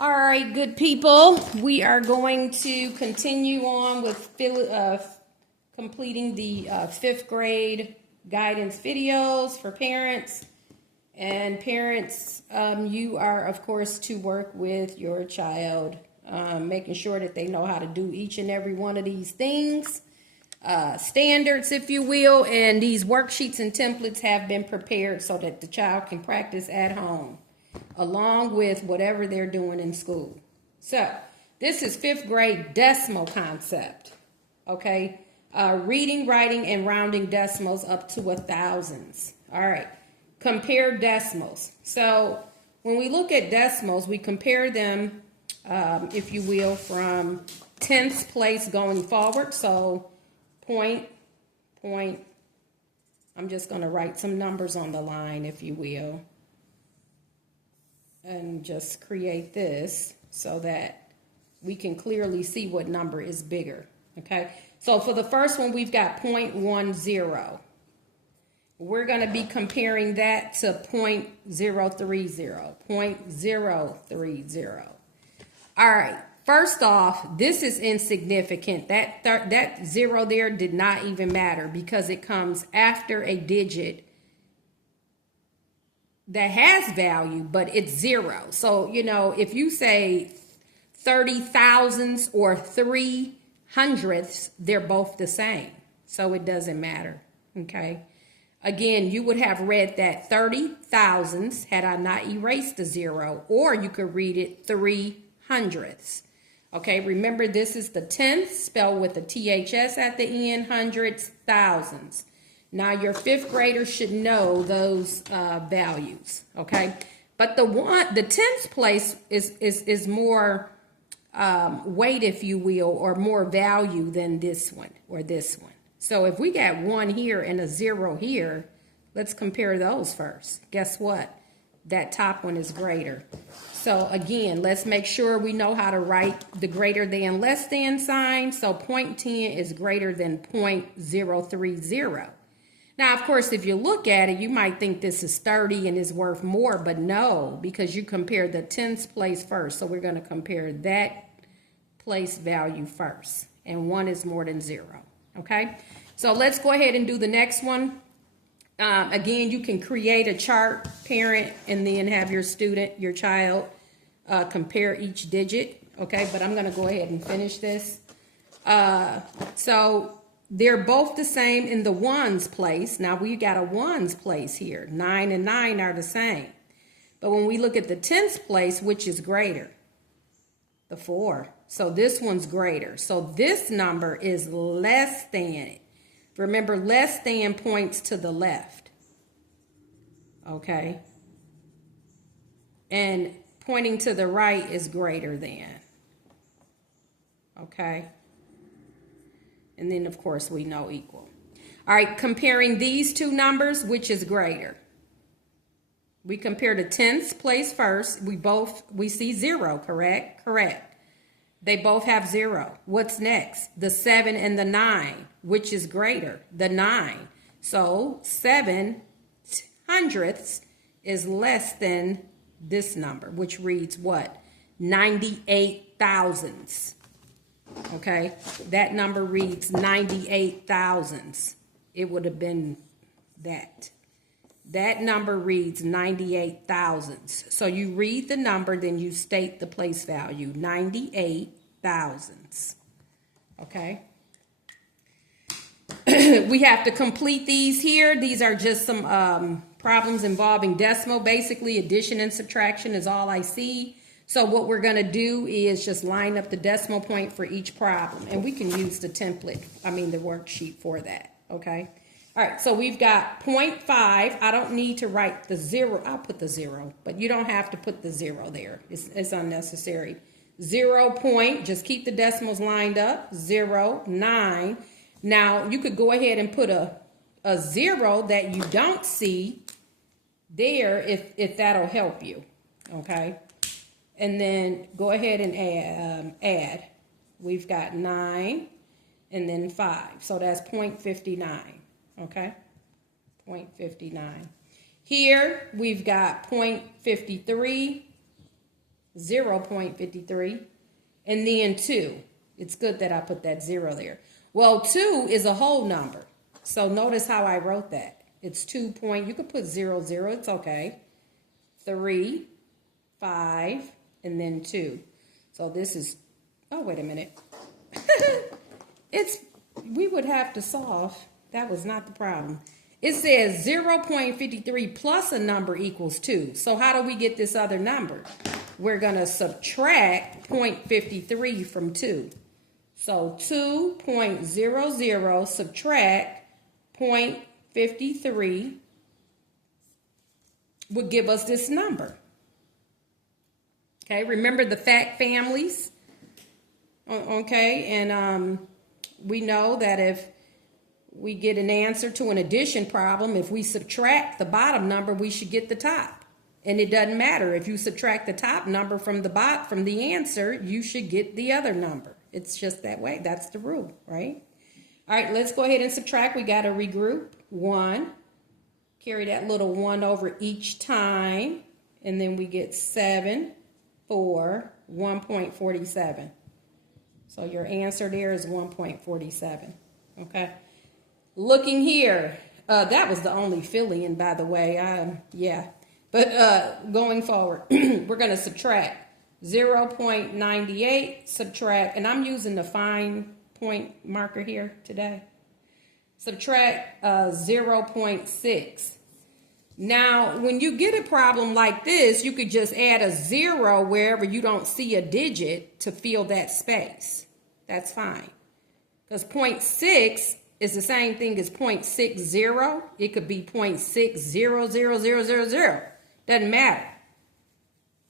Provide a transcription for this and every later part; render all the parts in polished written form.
All right, good people. We are going to continue on with completing the 5th grade guidance videos for parents. And parents, you are, of course, to work with your child, making sure that they know how to do each and every one of these things, standards, if you will. And these worksheets and templates have been prepared so that the child can practice at home, along with whatever they're doing in school. So this is 5th grade decimal concept, okay? Reading, writing, and rounding decimals up to 1,000ths. All right, compare decimals. So when we look at decimals, we compare them, if you will, from 10th place going forward. So point, I'm just going to write some numbers on the line, if you will, and just create this so that we can clearly see what number is bigger, okay? So for the first one, we've got 0.10. We're going to be comparing that to 0.030, 0.030. All right, first off, this is insignificant. That zero there did not even matter because it comes after a digit that has value, but it's 0. So, you know, if you say 30,000ths or 300ths, they're both the same. So it doesn't matter, okay? Again, you would have read that 30,000ths had I not erased the 0, or you could read it 300ths. Okay, remember this is the tenths spelled with a THS at the end, hundreds, thousands. Now, your 5th graders should know those values, okay? But the 10th place is more weight, if you will, or more value than this one or this one. So if we got 1 here and a 0 here, let's compare those first. Guess what? That top one is greater. So again, let's make sure we know how to write the greater than less than sign. So 0.10 is greater than 0.030. Now, of course, if you look at it, you might think this is 30 and is worth more, but no, because you compare the 10th place first. So we're going to compare that place value first, and 1 is more than 0, okay? So let's go ahead and do the next one. Again, you can create a chart, parent, and then have your student, your child, compare each digit, okay? But I'm going to go ahead and finish this. So they're both the same in the ones place. Now, we got a ones place here. 9 and 9 are the same. But when we look at the 10th place, which is greater? The 4. So this one's greater. So this number is less than it. Remember, less than points to the left. Okay? And pointing to the right is greater than. Okay? And then, of course, we know equal. All right, comparing these two numbers, which is greater? We compare the 10th place first. We see 0, correct? Correct. They both have 0. What's next? The 7 and the 9, which is greater? The 9. So 7/100ths is less than this number, which reads what? 98,000ths. Okay, that number reads 98,000ths. It would have been that. That number reads 98,000ths. So you read the number, then you state the place value, 98,000ths. Okay. We have to complete these here. These are just some problems involving decimal. Basically, addition and subtraction is all I see. So what we're going to do is just line up the decimal point for each problem. And we can use the template, the worksheet for that, okay? All right, so we've got 0.5. I don't need to write the 0. I'll put the 0, but you don't have to put the 0 there. It's unnecessary. 0 point, just keep the decimals lined up. 0, 9. Now, you could go ahead and put a 0 that you don't see there if that'll help you, okay? And then go ahead and add. We've got 9 and then 5. So that's 0.59, okay? 0.59. Here we've got 0.53, 0.53, and then 2. It's good that I put that 0 there. Well, 2 is a whole number. So notice how I wrote that. It's 2 point, you could put 0, 0, it's okay. 3, 5, and then 2. So this is, oh, wait a minute. We would have to solve. That was not the problem. It says 0.53 plus a number equals 2. So how do we get this other number? We're going to subtract 0.53 from 2. So 2.00 subtract 0.53 would give us this number. Okay, remember the fact families? Okay, and we know that if we get an answer to an addition problem, if we subtract the bottom number, we should get the top. And it doesn't matter. If you subtract the top number from the answer, you should get the other number. It's just that way. That's the rule, right? All right, let's go ahead and subtract. We got to regroup. 1. Carry that little 1 over each time. And then we get 7, 4, 1.47. So your answer there is 1.47. Okay. Looking here, that was the only fill-in, by the way. Yeah. But going forward, we're going to subtract 0.98, subtract, and I'm using the fine point marker here today. Subtract 0.6. Now, when you get a problem like this, you could just add a 0 wherever you don't see a digit to fill that space. That's fine. Because 0.6 is the same thing as 0.60. It could be 0.600000. Doesn't matter.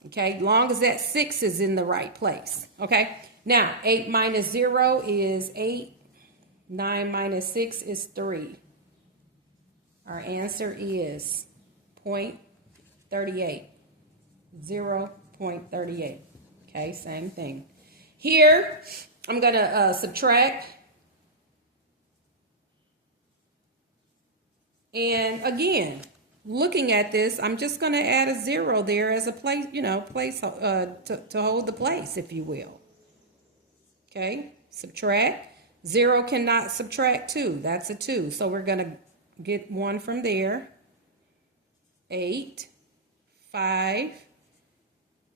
Okay, long as that 6 is in the right place. Okay, now 8 minus 0 is 8. 9 minus 6 is 3. Our answer is 0.38. 0.38. Okay, same thing. Here, I'm going to subtract. And again, looking at this, I'm just going to add a 0 there as a place, place to hold the place, if you will. Okay, subtract. 0 cannot subtract 2. That's a 2. So we're going to get 1 from there. 8, 5,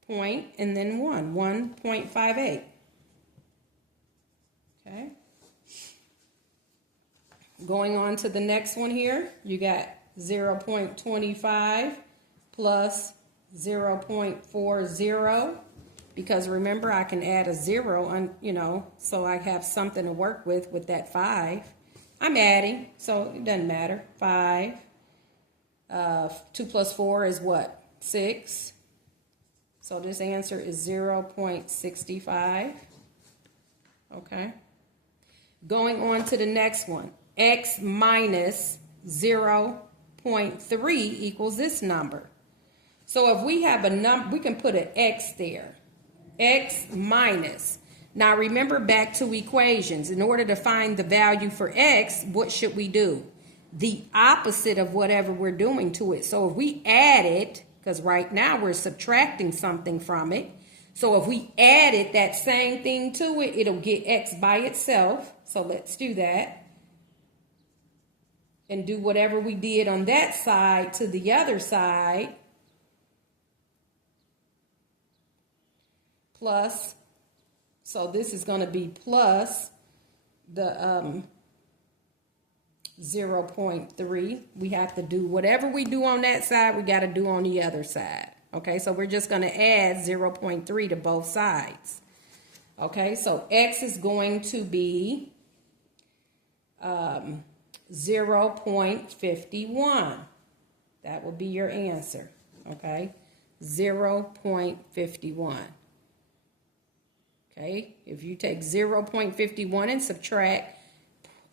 point, and then 1. 1.58. Okay. Going on to the next one here, you got 0.25 plus 0.40, because remember I can add a 0 on, so I have something to work with that 5. I'm adding, so it doesn't matter. 5. 2 plus 4 is what? 6. So this answer is 0.65. Okay. Going on to the next one. X minus 0.3 equals this number. So if we have a number, we can put an X there. X minus. Now remember back to equations. In order to find the value for X, what should we do? The opposite of whatever we're doing to it. So if we add it, because right now we're subtracting something from it. So if we added that same thing to it, it'll get X by itself. So let's do that. And do whatever we did on that side to the other side. Plus, so this is going to be plus the 0.3. We have to do whatever we do on that side, we got to do on the other side. Okay, so we're just going to add 0.3 to both sides. Okay, so X is going to be 0.51. That will be your answer. Okay, 0.51. Okay, if you take 0.51 and subtract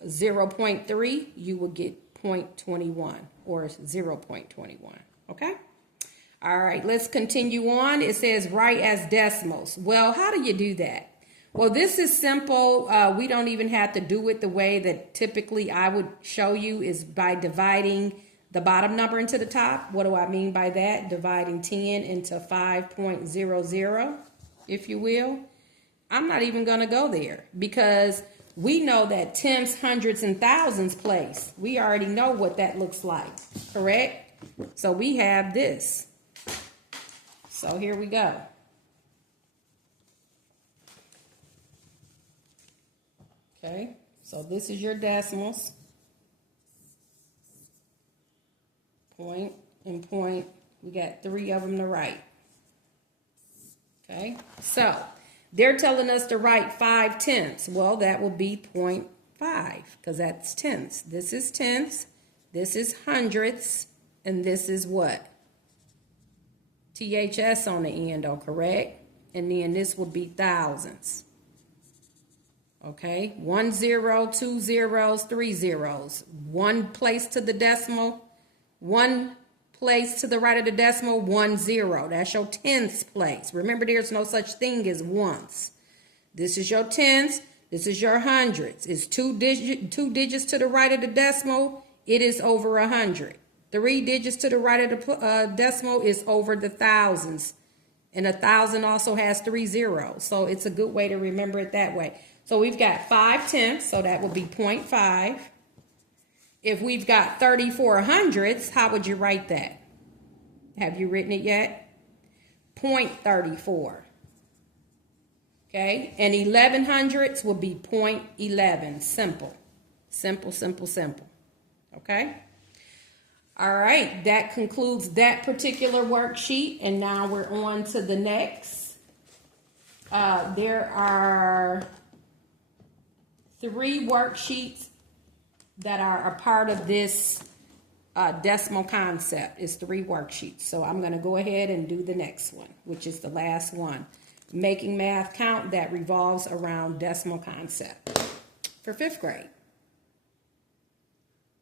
0.3, you will get 0.21 or 0.21. Okay? All right, let's continue on. It says write as decimals. Well, how do you do that? Well, this is simple. We don't even have to do it the way that typically I would show you, is by dividing the bottom number into the top. What do I mean by that? Dividing 10 into 5.00, if you will. I'm not even going to go there because we know that tenths, hundreds, and thousands place. We already know what that looks like, correct? So we have this. So here we go. Okay, so this is your decimals. Point and point. We got 3 of them to write. Okay, so they're telling us to write 5/10. Well, that will be 0.5 because that's tenths. This is tenths, this is hundredths, and this is what? THS on the end, correct? And then this will be thousandths. Okay, 1 0, 2 zeros, 3 zeros. 1 place to the decimal, 1 place to the right of the decimal, 1 0. That's your tenths place. Remember, there's no such thing as ones. This is your tenths. This is your hundreds. It's 2 digits to the right of the decimal. It is over 100. 3 digits to the right of the decimal is over the thousands. And 1,000 also has 3 zeros. So it's a good way to remember it that way. So we've got 5/10, so that would be 0.5. If we've got 34 hundredths, how would you write that? Have you written it yet? 0.34. Okay, and 11 hundredths will be 0.11. Simple. Simple, simple, simple. Okay? All right, that concludes that particular worksheet, and now we're on to the next. There are 3 worksheets that are a part of this decimal concept. It's 3 worksheets. So I'm going to go ahead and do the next one, which is the last one. Making math count that revolves around decimal concept for 5th grade.